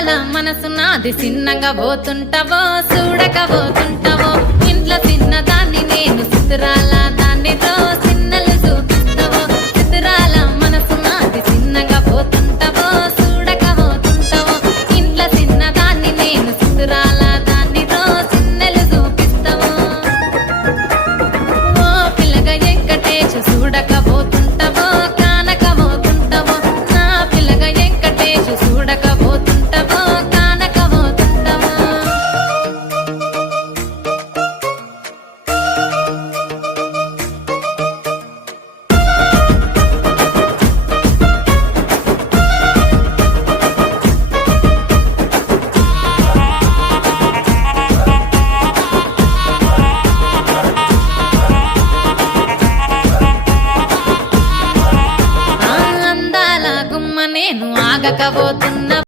అందాల మనసు నాది చిన్నగా పోతుంటావో చూడకపోతుంటావో ఇంట్లో చిన్నదాన్ని నేను చిత్రాల దాన్నితో చిన్నలు చూపిస్తావో చిత్రాల మనసు నాది చిన్నగా పోతుంటావో చూడకపోతుంటావో ఇంట్లో చిన్నదాన్ని నేను చిత్రాల దాన్నితో చిన్నలు చూపిస్తావో ఓ పిల్లగా వెంకటేశు చూడకపోతుంటావో కానకపోతుంటావో నా పిల్లగా వెంకటేశు చూడకపోతుంటావో కానకపోతుంటావో ఆ అందాల గుమ్మ నేను ఆగకపోతున్నా